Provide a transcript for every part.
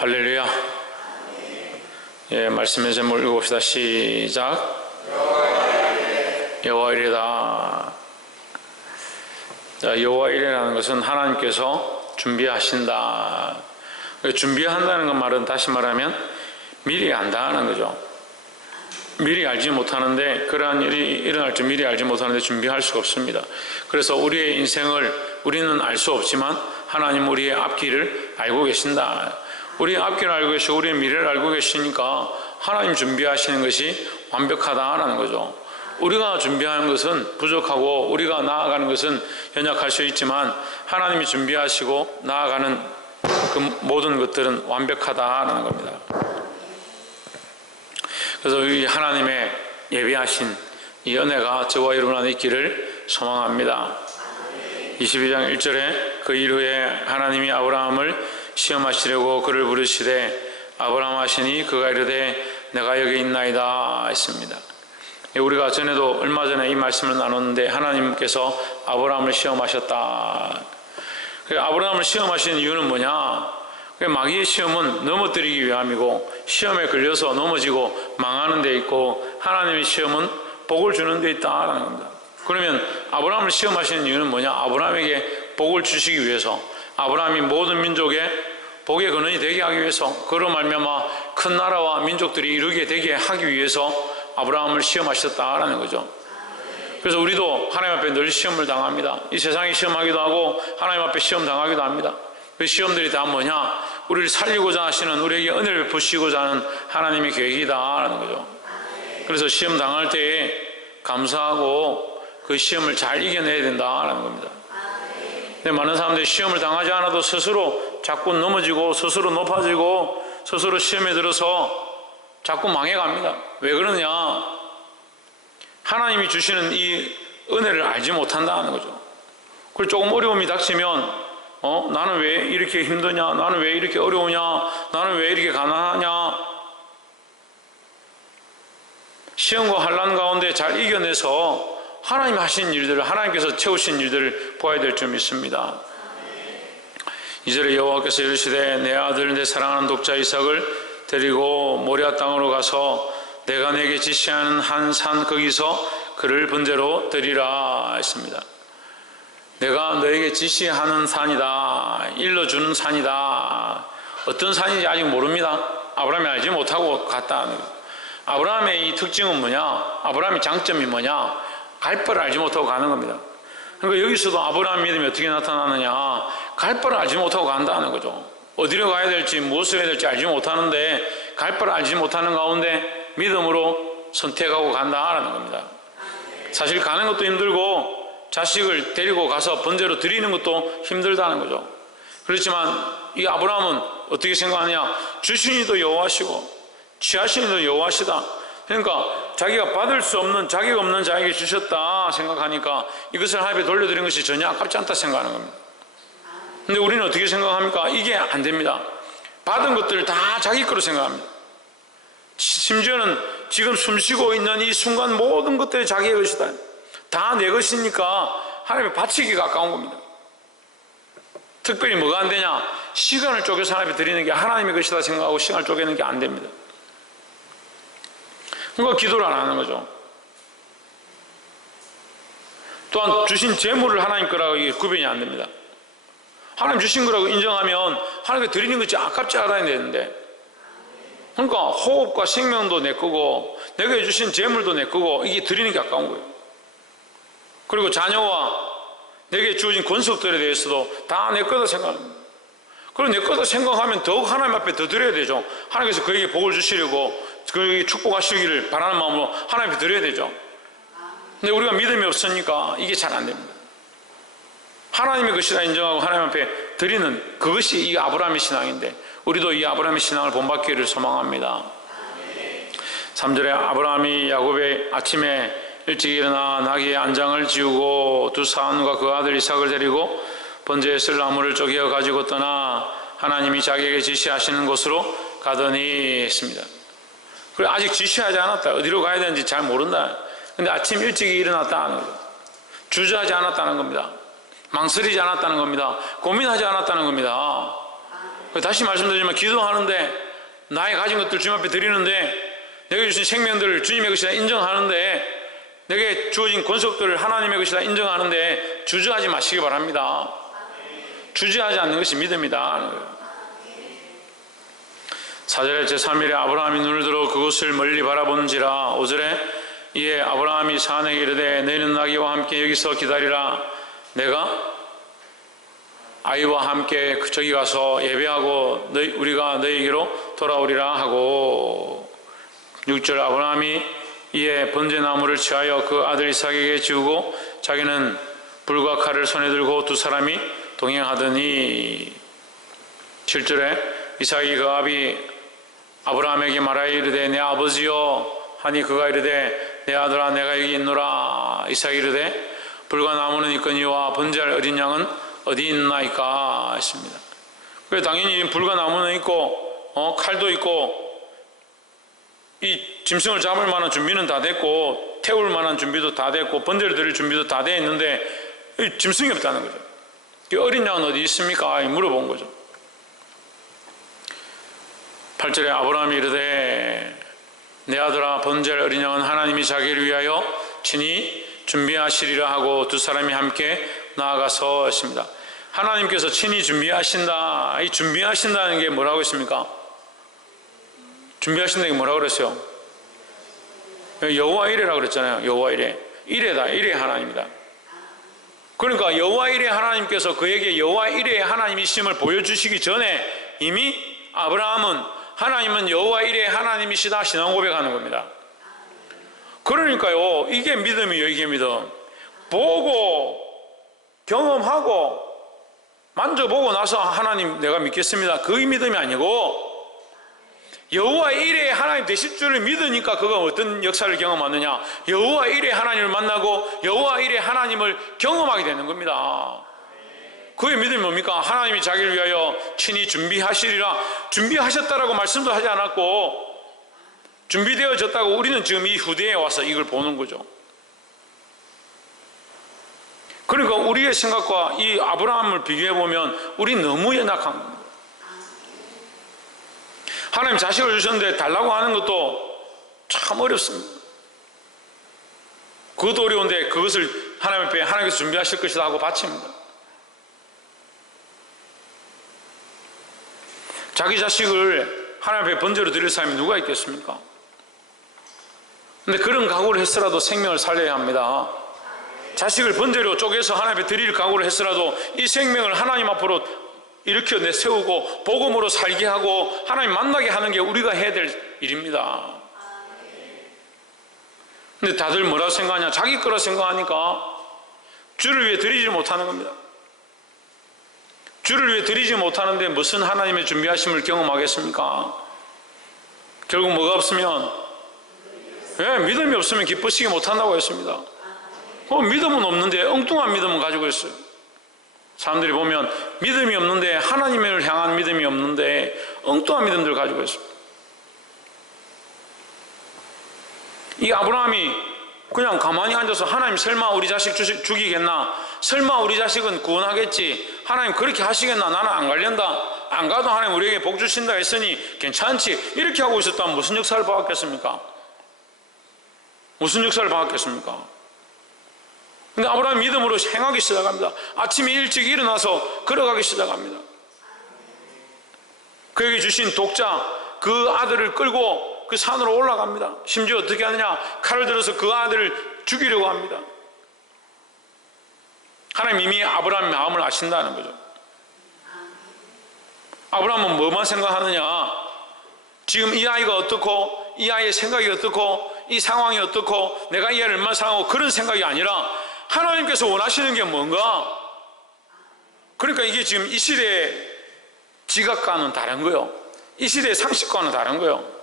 할렐루야. 예, 말씀의 제목을 읽어봅시다. 시작. 여호와일이다. 자, 여호와일이라는 것은 하나님께서 준비하신다. 준비한다는 것 말은 다시 말하면 미리 안다는 거죠. 미리 알지 못하는데, 그러한 일이 일어날 줄 미리 알지 못하는데 준비할 수가 없습니다. 그래서 우리의 인생을 우리는 알 수 없지만 하나님 우리의 앞길을 알고 계신다. 우리의 앞길을 알고 계시고 우리의 미래를 알고 계시니까 하나님 준비하시는 것이 완벽하다라는 거죠. 우리가 준비하는 것은 부족하고 우리가 나아가는 것은 연약할 수 있지만 하나님이 준비하시고 나아가는 그 모든 것들은 완벽하다라는 겁니다. 그래서 이 하나님의 예비하신 이 은혜가 저와 여러분 안에 있기를 소망합니다. 22장 1절에 그 일 후에 하나님이 아브라함을 시험하시려고 그를 부르시되 아브라함 하시니 그가 이르되 내가 여기 있나이다 했습니다. 우리가 전에도 얼마 전에 이 말씀을 나눴는데 하나님께서 아브라함을 시험하셨다. 아브라함을 시험하시는 이유는 뭐냐? 마귀의 시험은 넘어뜨리기 위함이고 시험에 걸려서 넘어지고 망하는 데 있고 하나님의 시험은 복을 주는 데 있다라는 겁니다. 그러면 아브라함을 시험하시는 이유는 뭐냐? 아브라함에게 복을 주시기 위해서, 아브라함이 모든 민족의 복의 근원이 되게 하기 위해서, 그로 말미암아 큰 나라와 민족들이 이루게 되게 하기 위해서 아브라함을 시험하셨다라는 거죠. 그래서 우리도 하나님 앞에 늘 시험을 당합니다. 이 세상이 시험하기도 하고 하나님 앞에 시험 당하기도 합니다. 그 시험들이 다 뭐냐? 우리를 살리고자 하시는, 우리에게 은혜를 베푸시고자 하는 하나님의 계획이다라는 거죠. 그래서 시험 당할 때에 감사하고 그 시험을 잘 이겨내야 된다라는 겁니다. 근데 많은 사람들이 시험을 당하지 않아도 스스로 자꾸 넘어지고 스스로 높아지고 스스로 시험에 들어서 자꾸 망해갑니다. 왜 그러냐? 하나님이 주시는 이 은혜를 알지 못한다는 거죠. 그리고 조금 어려움이 닥치면 나는 왜 이렇게 힘드냐? 나는 왜 이렇게 어려우냐? 나는 왜 이렇게 가난하냐? 시험과 환난 가운데 잘 이겨내서 하나님 하신 일들을, 하나님께서 채우신 일들을 보아야 될 줄 믿습니다. 2절에 여호와께서 이르시되 내 아들 내 사랑하는 독자 이삭을 데리고 모리아 땅으로 가서 내가 내게 지시하는 한 산 거기서 그를 번제로 드리라 했습니다. 내가 너에게 지시하는 산이다, 일러주는 산이다. 어떤 산인지 아직 모릅니다. 아브라함이 알지 못하고 갔다. 아브라함의 이 특징은 뭐냐? 아브라함의 장점이 뭐냐? 갈 바를 알지 못하고 가는 겁니다. 그러니까 여기서도 아브라함 믿음이 어떻게 나타나느냐? 갈 바를 알지 못하고 간다는 거죠. 어디로 가야 될지 무엇을 해야 될지 알지 못하는데 갈 바를 알지 못하는 가운데 믿음으로 선택하고 간다라는 겁니다. 사실 가는 것도 힘들고 자식을 데리고 가서 번제로 드리는 것도 힘들다는 거죠. 그렇지만 이 아브라함은 어떻게 생각하느냐? 주신이도 여호와시고 취하신이도 여호와시다. 그러니까 자기가 받을 수 없는, 자기가 없는 자에게 주셨다 생각하니까 이것을 하나님께 돌려드리는 것이 전혀 아깝지 않다 생각하는 겁니다. 근데 우리는 어떻게 생각합니까? 이게 안 됩니다. 받은 것들을 다 자기 거로 생각합니다. 심지어는 지금 숨쉬고 있는 이 순간 모든 것들이 자기의 것이다. 다 내 것이니까 하나님께 바치기 가까운 겁니다. 특별히 뭐가 안 되냐? 시간을 쪼개서 하나님께 드리는 게 하나님의 것이다 생각하고 시간을 쪼개는 게 안 됩니다. 그러니까 기도를 안 하는 거죠. 또한 주신 재물을 하나님 거라고 이게 구별이 안 됩니다. 하나님 주신 거라고 인정하면 하나님께 드리는 것이 아깝지 않아야 되는데, 그러니까 호흡과 생명도 내 거고 내게 주신 재물도 내 거고 이게 드리는 게 아까운 거예요. 그리고 자녀와 내게 주어진 권속들에 대해서도 다 내 거다 생각합니다. 그리고 내 거다 생각하면 더욱 하나님 앞에 더 드려야 되죠. 하나님께서 그에게 복을 주시려고, 그에게 축복하시기를 바라는 마음으로 하나님 앞에 드려야 되죠. 근데 우리가 믿음이 없으니까 이게 잘 안 됩니다. 하나님의 것이라 인정하고 하나님 앞에 드리는 그것이 이 아브라함의 신앙인데, 우리도 이 아브라함의 신앙을 본받기를 소망합니다. 3절에 아브라함이 야곱의 아침에 일찍 일어나 나귀의 안장을 지우고 두 사람과 그 아들 이삭을 데리고 번제에 쓸 나무를 쪼개어 가지고 떠나 하나님이 자기에게 지시하시는 곳으로 가더니 했습니다. 그리고 아직 지시하지 않았다. 어디로 가야 되는지 잘 모른다. 근데 아침 일찍 일어났다는 거죠. 주저하지 않았다는 겁니다. 망설이지 않았다는 겁니다. 고민하지 않았다는 겁니다. 다시 말씀드리지만 기도하는데 나의 가진 것들 주님 앞에 드리는데 내게 주신 생명들을 주님의 것이라 인정하는데 내게 주어진 권속들을 하나님의 것이라 인정하는데 주저하지 마시기 바랍니다. 주저하지 않는 것이 믿음이다. 4절에 제3일에 아브라함이 눈을 들어 그곳을 멀리 바라보는지라. 5절에 이에 아브라함이 사내에게 이르되 너희는 나귀와 함께 여기서 기다리라. 내가 아이와 함께 저기 가서 예배하고 우리가 너희에게로 돌아오리라 하고. 6절 아브라함이 이에 번제나무를 취하여 그 아들 이삭에게 지우고 자기는 불과 칼을 손에 들고 두 사람이 동행하더니. 7절에 이삭이 그 아비 아브라함에게 말하여 이르되 내 아버지여 하니 그가 이르되 내 아들아 내가 여기 있노라. 이삭이 이르되 불과 나무는 있거니와 번제할 어린 양은 어디 있나이까 했습니다. 그래서 당연히 불과 나무는 있고 칼도 있고 이 짐승을 잡을 만한 준비는 다 됐고 태울 만한 준비도 다 됐고 번제를 드릴 준비도 다 돼 있는데 짐승이 없다는 거죠. 어린 양은 어디 있습니까? 물어본 거죠. 8절에 아브라함이 이르되 내 아들아 번제할 어린 양은 하나님이 자기를 위하여 친히 준비하시리라 하고 두 사람이 함께 나아가서 했습니다. 하나님께서 친히 준비하신다. 이 준비하신다는 게 뭐라고 했습니까? 준비하신다는 게 뭐라고 그랬어요? 여호와 이레라고 그랬잖아요. 여호와 이레. 이레다. 이레 하나님이다. 그러니까 여호와 이레 하나님께서 그에게 여호와 이레 하나님이심을 보여주시기 전에 이미 아브라함은 하나님은 여호와 이레 하나님이시다 신앙 고백하는 겁니다. 그러니까요, 이게 믿음이에요. 이게 믿음. 보고 경험하고 만져보고 나서 하나님 내가 믿겠습니다, 그 믿음이 아니고 여호와 이레 하나님 되실 줄을 믿으니까 그가 어떤 역사를 경험하느냐, 여호와 이레 하나님을 만나고 여호와 이레 하나님을 경험하게 되는 겁니다. 그의 믿음이 뭡니까? 하나님이 자기를 위하여 친히 준비하시리라. 준비하셨다라고 말씀도 하지 않았고 준비되어졌다고 우리는 지금 이 후대에 와서 이걸 보는 거죠. 그러니까 우리의 생각과 이 아브라함을 비교해보면 우리 너무 연약한 겁니다. 하나님 자식을 주셨는데 달라고 하는 것도 참 어렵습니다. 그것도 어려운데 그것을 하나님 앞에 하나님께서 준비하실 것이다 하고 바칩니다. 자기 자식을 하나님 앞에 번제로 드릴 사람이 누가 있겠습니까? 근데 그런 각오를 했으라도 생명을 살려야 합니다. 자식을 번제로 쪼개서 하나님 앞에 드릴 각오를 했으라도 이 생명을 하나님 앞으로 일으켜 내세우고 복음으로 살게 하고 하나님 만나게 하는 게 우리가 해야 될 일입니다. 근데 다들 뭐라고 생각하냐? 자기 거라 생각하니까 주를 위해 드리지 못하는 겁니다. 주를 위해 드리지 못하는데 무슨 하나님의 준비하심을 경험하겠습니까? 결국 뭐가 없으면, 믿음이 없으면 기쁘시게 못한다고 했습니다. 믿음은 없는데 엉뚱한 믿음은 가지고 있어요. 사람들이 보면 믿음이 없는데, 하나님을 향한 믿음이 없는데 엉뚱한 믿음들을 가지고 있어요. 이 아브라함이 그냥 가만히 앉아서 하나님 설마 우리 자식 죽이겠나? 설마 우리 자식은 구원하겠지? 하나님 그렇게 하시겠나? 나는 안 가련다. 안 가도 하나님 우리에게 복 주신다 했으니 괜찮지? 이렇게 하고 있었다면 무슨 역사를 봐왔겠습니까? 무슨 역사를 봐왔겠습니까? 근데 아브라함 믿음으로 행하기 시작합니다. 아침에 일찍 일어나서 걸어가기 시작합니다. 그에게 주신 독자 그 아들을 끌고 그 산으로 올라갑니다. 심지어 어떻게 하느냐? 칼을 들어서 그 아들을 죽이려고 합니다. 하나님 이미 아브라함의 마음을 아신다는 거죠. 아브라함은 뭐만 생각하느냐? 지금 이 아이가 어떻고, 이 아이의 생각이 어떻고, 이 상황이 어떻고, 내가 이 아이를 얼마나 사랑하고, 그런 생각이 아니라 하나님께서 원하시는 게 뭔가? 그러니까 이게 지금 이 시대의 지각과는 다른 거예요. 이 시대의 상식과는 다른 거예요.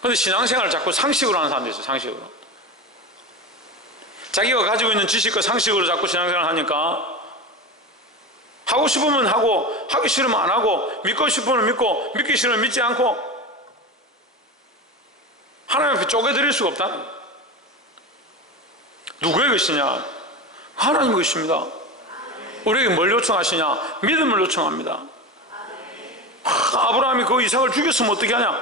그런데 신앙생활을 자꾸 상식으로 하는 사람도 있어요. 상식으로. 자기가 가지고 있는 지식과 상식으로 자꾸 신앙생활을 하니까 하고 싶으면 하고 하기 싫으면 안 하고 믿고 싶으면 믿고 믿기 싫으면 믿지 않고 하나님 앞에 쪼개드릴 수가 없다는 거예요. 누구의 것이냐? 하나님의 것입니다. 우리에게 뭘 요청하시냐? 믿음을 요청합니다. 아브라함이 그 이삭을 죽였으면 어떻게 하냐?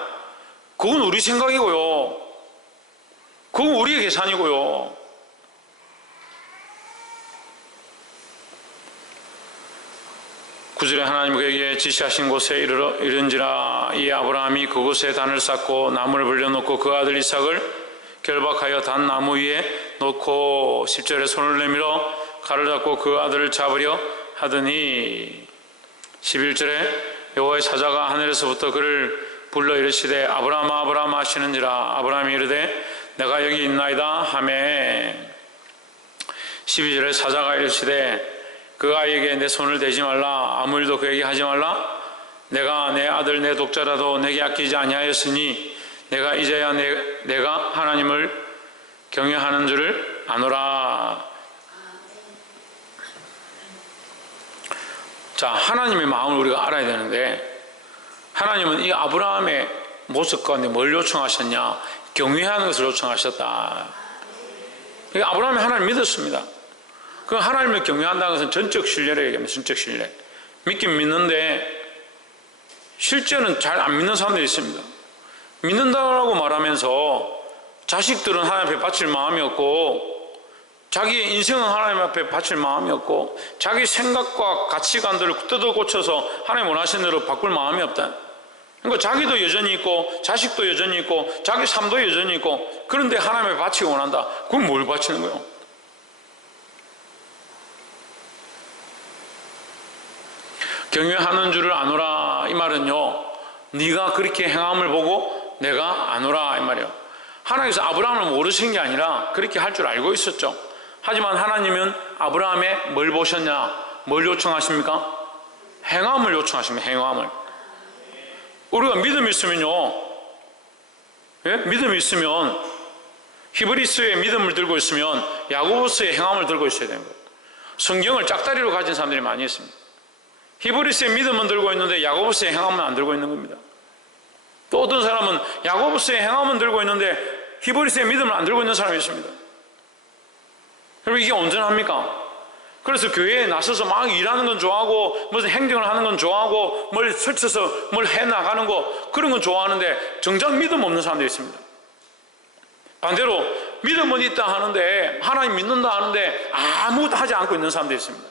그건 우리 생각이고요. 그건 우리의 계산이고요. 구절에 하나님 그에게 지시하신 곳에 이른지라 이 아브라함이 그곳에 단을 쌓고 나무를 불려놓고 그 아들 이삭을 결박하여 단 나무 위에 놓고 10절에 손을 내밀어 칼을 잡고 그 아들을 잡으려 하더니 11절에 여호와의 사자가 하늘에서부터 그를 불러 이르시되 아브라함아 아브라함아 하시는지라 아브라함이 이르되 내가 여기 있나이다 하매 12절에 사자가 이르시되 그 아이에게 내 손을 대지 말라 아무 일도 그에게 하지 말라 내가 내 아들 내 독자라도 내게 아끼지 아니하였으니 내가 이제야 내가 하나님을 경외하는 줄을 아노라. 자, 하나님의 마음을 우리가 알아야 되는데 하나님은 이 아브라함의 모습 가운데 뭘 요청하셨냐? 경외하는 것을 요청하셨다. 아브라함이 하나님을 믿었습니다. 그 하나님을 경외한다는 것은 전적 신뢰를 얘기합니다. 전적 신뢰. 믿긴 믿는데 실제는 잘 안 믿는 사람들이 있습니다. 믿는다고 말하면서 자식들은 하나님 앞에 바칠 마음이 없고 자기의 인생은 하나님 앞에 바칠 마음이 없고 자기 생각과 가치관들을 뜯어 고쳐서 하나님 원하시는 대로 바꿀 마음이 없다. 그러니까 자기도 여전히 있고 자식도 여전히 있고 자기 삶도 여전히 있고 그런데 하나님 앞에 바치기 원한다. 그럼 뭘 바치는 거예요? 경외하는 줄을 아노라 이 말은요 네가 그렇게 행함을 보고 내가 아노라 이 말이에요. 하나님께서 아브라함을 모르신 게 아니라 그렇게 할 줄 알고 있었죠. 하지만 하나님은 아브라함의 뭘 보셨냐? 뭘 요청하십니까? 행함을 요청하십니다. 행함을. 우리가 믿음이 있으면요 예? 믿음이 있으면 히브리서의 믿음을 들고 있으면 야고보서의 행함을 들고 있어야 되는 거예요. 성경을 짝다리로 가진 사람들이 많이 있습니다. 히브리서의 믿음은 들고 있는데 야고보서의 행함은 안 들고 있는 겁니다. 또 어떤 사람은 야고보서의 행함은 들고 있는데 히브리서의 믿음을 안 들고 있는 사람이 있습니다. 여러분 이게 온전합니까? 그래서 교회에 나서서 막 일하는 건 좋아하고 무슨 행정을 하는 건 좋아하고 뭘 설쳐서 뭘 해나가는 거 그런 건 좋아하는데 정작 믿음 없는 사람들이 있습니다. 반대로 믿음은 있다 하는데 하나님 믿는다 하는데 아무것도 하지 않고 있는 사람들이 있습니다.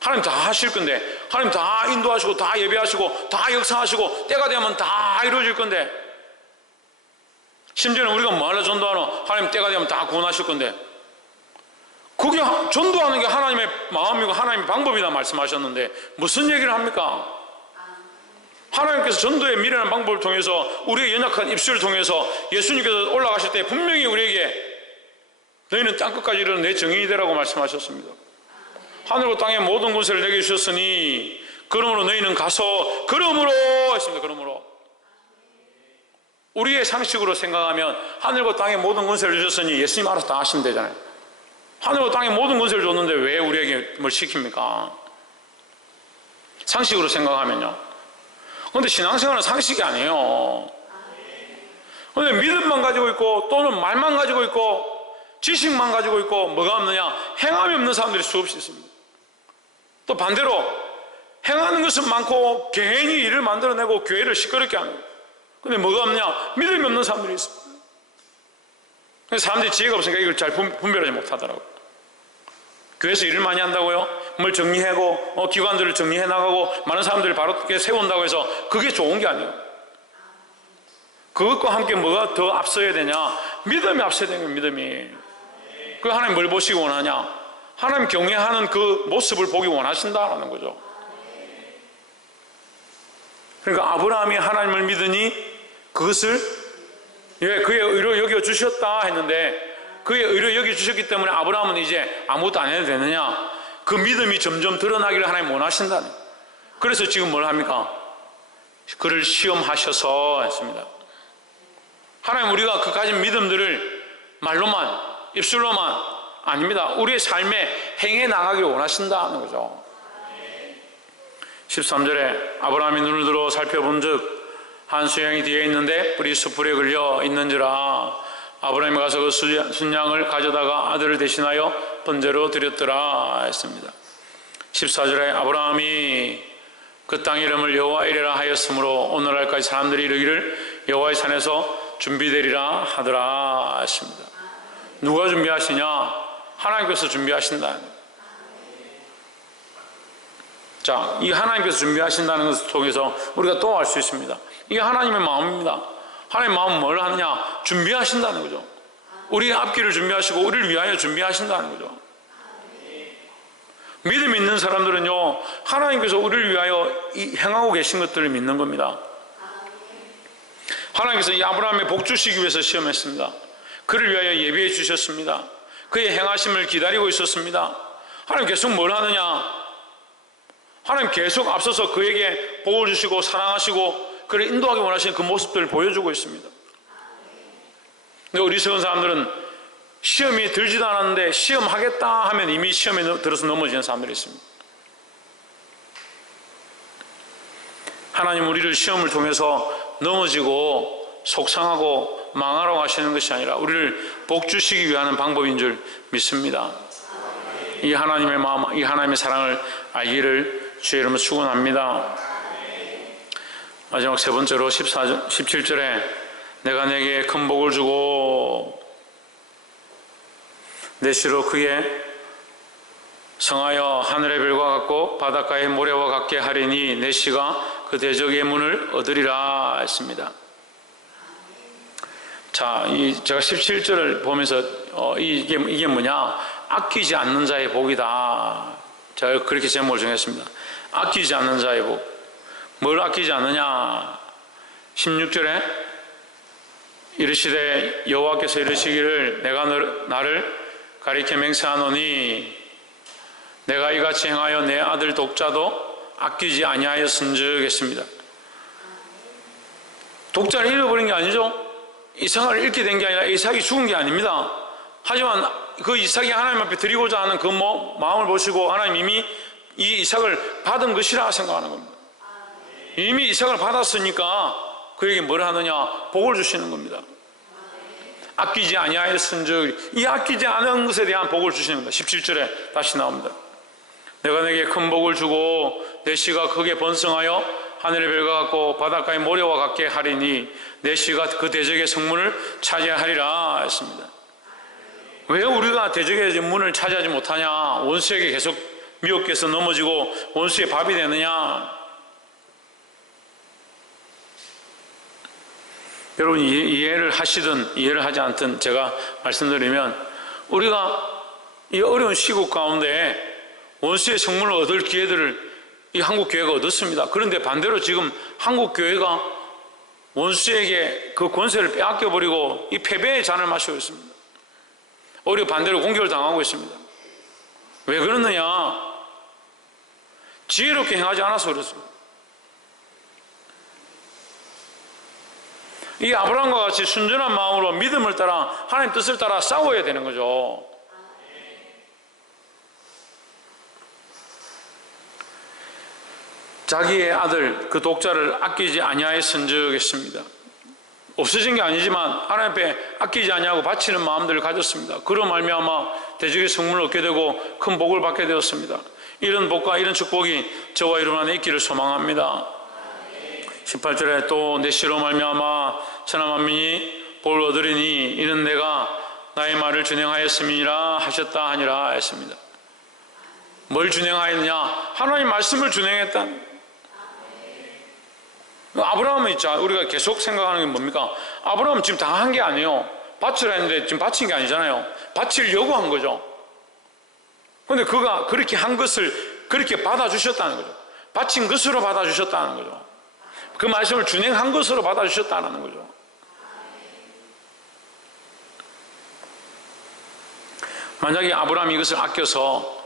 하나님 다 하실 건데 하나님 다 인도하시고 다 예배하시고 다 역사하시고 때가 되면 다 이루어질 건데 심지어는 우리가 뭐 하려 전도하노? 하나님 때가 되면 다 구원하실 건데 그게 전도하는 게 하나님의 마음이고 하나님의 방법이다 말씀하셨는데 무슨 얘기를 합니까? 하나님께서 전도의 미련한 방법을 통해서 우리의 연약한 입술을 통해서 예수님께서 올라가실 때 분명히 우리에게 너희는 땅끝까지 이르는 내 증인이 되라고 말씀하셨습니다. 하늘과 땅의 모든 권세를 내게 주셨으니 그러므로 너희는 가서 그러므로 했습니다. 그러므로 우리의 상식으로 생각하면 하늘과 땅의 모든 권세를 주셨으니 예수님 알아서 다 하시면 되잖아요. 하늘과 땅의 모든 권세를 줬는데 왜 우리에게 뭘 시킵니까? 상식으로 생각하면요. 그런데 신앙생활은 상식이 아니에요. 그런데 믿음만 가지고 있고 또는 말만 가지고 있고 지식만 가지고 있고 뭐가 없느냐? 행함이 없는 사람들이 수없이 있습니다. 또 반대로 행하는 것은 많고 괜히 일을 만들어내고 교회를 시끄럽게 하는 거예요. 근데 뭐가 없냐? 믿음이 없는 사람들이 있습니다. 그래서 사람들이 지혜가 없으니까 이걸 잘 분별하지 못하더라고요. 교회에서 일을 많이 한다고요? 뭘 정리하고 기관들을 정리해 나가고 많은 사람들을 바로 세운다고 해서 그게 좋은 게 아니에요. 그것과 함께 뭐가 더 앞서야 되냐? 믿음이 앞서야 되는 거예요. 믿음이. 그 하나님 뭘 보시기 원하냐? 하나님 경외하는 그 모습을 보기 원하신다라는 거죠. 그러니까 아브라함이 하나님을 믿으니 그것을 그의 의로 여겨주셨다 했는데 그의 의로 여겨주셨기 때문에 아브라함은 이제 아무것도 안 해도 되느냐? 그 믿음이 점점 드러나기를 하나님 원하신다는. 그래서 지금 뭘 합니까? 그를 시험하셔서 했습니다. 하나님 우리가 그 가진 믿음들을 말로만 입술로만 아닙니다. 우리의 삶에 행해 나가기를 원하신다는 거죠. 13절에 아브라함이 눈을 들어 살펴본 즉 한 수양이 뒤에 있는데 뿔이 숯불에 걸려 있는지라 아브라함이 가서 그 순양을 가져다가 아들을 대신하여 번제로 드렸더라 했습니다. 14절에 아브라함이 그 땅 이름을 여호와 이레라 하였으므로 오늘날까지 사람들이 이르기를 여호와의 산에서 준비되리라 하더라 했습니다. 누가 준비하시냐? 하나님께서 준비하신다. 자, 이 하나님께서 준비하신다는 것을 통해서 우리가 또 알 수 있습니다. 이게 하나님의 마음입니다. 하나님의 마음은 뭘 하느냐? 준비하신다는 거죠. 우리의 앞길을 준비하시고 우리를 위하여 준비하신다는 거죠. 믿음 있는 사람들은요, 하나님께서 우리를 위하여 행하고 계신 것들을 믿는 겁니다. 하나님께서 이 아브라함의 복 주시기 위해서 시험했습니다. 그를 위하여 예비해 주셨습니다. 그의 행하심을 기다리고 있었습니다. 하나님 계속 뭘 하느냐? 하나님 계속 앞서서 그에게 복을 주시고 사랑하시고 그를 인도하기 원하시는 그 모습들을 보여주고 있습니다. 근데 어리석은 사람들은 시험이 들지도 않았는데 시험하겠다 하면 이미 시험에 들어서 넘어지는 사람들이 있습니다. 하나님 우리를 시험을 통해서 넘어지고 속상하고 망하라고 하시는 것이 아니라 우리를 복 주시기 위한 방법인 줄 믿습니다. 이 하나님의 마음, 이 하나님의 사랑을 알기를 주의 이름으로 축원합니다. 마지막 세 번째로 17절에 내가 내게 큰 복을 주고 내 시로 그의 성하여 하늘의 별과 같고 바닷가의 모래와 같게 하리니 내 시가 그 대적의 문을 얻으리라 했습니다. 자, 제가 17절을 보면서 이게 뭐냐? 아끼지 않는 자의 복이다. 제가 그렇게 제목을 정했습니다. 아끼지 않는 자의 복. 뭘 아끼지 않느냐? 16절에 이르시되 여호와께서 이르시기를 내가 나를 가리켜 맹세하노니 내가 이같이 행하여 내 아들 독자도 아끼지 아니하였은즉 했습니다. 독자를 잃어버린 게 아니죠. 이삭을 잃게 된 게 아니라 이삭이 죽은 게 아닙니다. 하지만 그 이삭이 하나님 앞에 드리고자 하는 그 마음을 보시고 하나님 이미 이 이삭을 받은 것이라 생각하는 겁니다. 이미 이삭을 받았으니까 그에게 뭘 하느냐? 복을 주시는 겁니다. 아끼지 아니하였은즉 이 아끼지 않은 것에 대한 복을 주시는 겁니다. 17절에 다시 나옵니다. 내가 내게 큰 복을 주고 내 씨가 크게 번성하여 하늘의 별과 같고 바닷가의 모래와 같게 하리니 내 씨가 그 대적의 성문을 차지하리라 했습니다. 왜 우리가 대적의 문을 차지하지 못하냐? 원수에게 계속 미혹해서 넘어지고 원수의 밥이 되느냐? 여러분 이해를 하시든 이해를 하지 않든 제가 말씀드리면 우리가 이 어려운 시국 가운데 원수의 성문을 얻을 기회들을 이 한국교회가 얻었습니다. 그런데 반대로 지금 한국교회가 원수에게 그 권세를 빼앗겨버리고 이 패배의 잔을 마시고 있습니다. 오히려 반대로 공격을 당하고 있습니다. 왜 그러느냐? 지혜롭게 행하지 않아서 그렇습니다. 이 아브라함과 같이 순전한 마음으로 믿음을 따라 하나님 뜻을 따라 싸워야 되는 거죠. 자기의 아들 그 독자를 아끼지 아니하였은즉 했습니다. 없어진 게 아니지만 하나님 앞에 아끼지 아니하고 바치는 마음들을 가졌습니다. 그로 말미암아 대적의 성문을 얻게 되고 큰 복을 받게 되었습니다. 이런 복과 이런 축복이 저와 여러분 안에 있기를 소망합니다. 18절에 또 내 씨로 말미암아 천하 만민이 복을 얻으리니 이는 내가 나의 말을 준행하였음이니라 하셨다 하니라 했습니다. 뭘 준행하였느냐? 하나님 말씀을 준행했다. 아브라함은 있죠. 우리가 계속 생각하는 게 뭡니까? 아브라함은 지금 다 한 게 아니에요. 바치라 했는데 지금 바친 게 아니잖아요. 바치려고 한 거죠. 그런데 그가 그렇게 한 것을 그렇게 받아주셨다는 거죠. 바친 것으로 받아주셨다는 거죠. 그 말씀을 준행한 것으로 받아주셨다는 거죠. 만약에 아브라함이 이것을 아껴서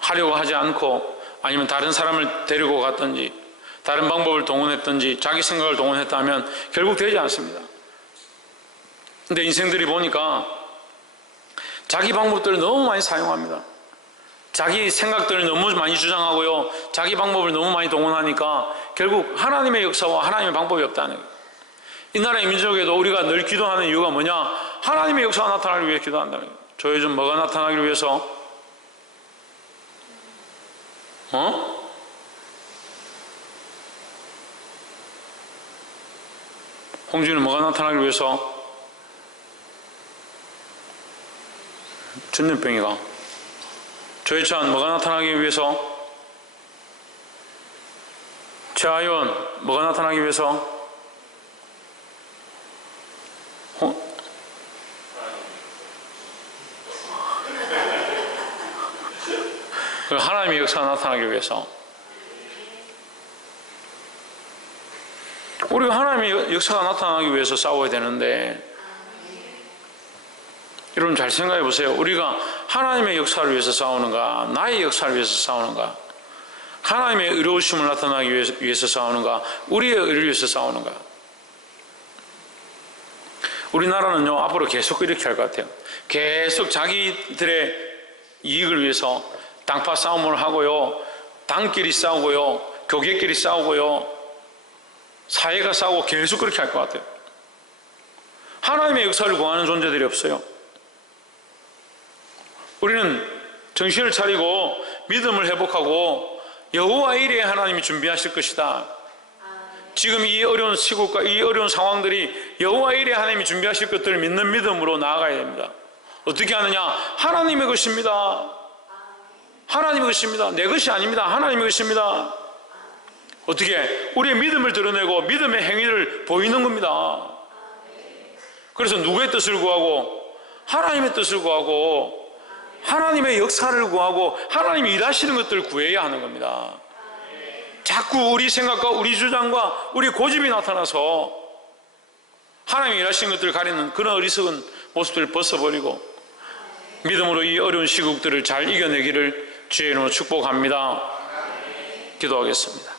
하려고 하지 않고 아니면 다른 사람을 데리고 갔든지 다른 방법을 동원했든지 자기 생각을 동원했다면 결국 되지 않습니다. 근데 인생들이 보니까 자기 방법들을 너무 많이 사용합니다. 자기 생각들을 너무 많이 주장하고요. 자기 방법을 너무 많이 동원하니까 결국 하나님의 역사와 하나님의 방법이 없다는 거예요. 이 나라의 민족에도 우리가 늘 기도하는 이유가 뭐냐? 하나님의 역사가 나타나기 위해 기도한다는 거예요. 저 요즘 뭐가 나타나기 위해서? 홍준이는 뭐가 나타나기 위해서? 전염병이가. 조혜찬 뭐가 나타나기 위해서? 최하연 뭐가 나타나기 위해서? 하나님의 역사가 나타나기 위해서. 우리가 하나님의 역사가 나타나기 위해서 싸워야 되는데, 여러분 잘 생각해 보세요. 우리가 하나님의 역사를 위해서 싸우는가, 나의 역사를 위해서 싸우는가, 하나님의 의로우심을 나타나기 위해서 싸우는가, 우리의 의를 위해서 싸우는가. 우리나라는요 앞으로 계속 이렇게 할 것 같아요. 계속 자기들의 이익을 위해서 당파 싸움을 하고요, 당끼리 싸우고요, 교계끼리 싸우고요, 사회가 싸우고 계속 그렇게 할 것 같아요. 하나님의 역사를 구하는 존재들이 없어요. 우리는 정신을 차리고 믿음을 회복하고 여호와 이레 하나님이 준비하실 것이다. 지금 이 어려운 시국과 이 어려운 상황들이 여호와 이레 하나님이 준비하실 것들을 믿는 믿음으로 나아가야 됩니다. 어떻게 하느냐? 하나님의 것입니다. 하나님의 것입니다. 내 것이 아닙니다. 하나님의 것입니다. 어떻게? 우리의 믿음을 드러내고 믿음의 행위를 보이는 겁니다. 그래서 누구의 뜻을 구하고? 하나님의 뜻을 구하고 하나님의 역사를 구하고 하나님이 일하시는 것들을 구해야 하는 겁니다. 자꾸 우리 생각과 우리 주장과 우리 고집이 나타나서 하나님이 일하시는 것들을 가리는 그런 어리석은 모습들을 벗어버리고 믿음으로 이 어려운 시국들을 잘 이겨내기를 주의 이름으로 축복합니다. 기도하겠습니다.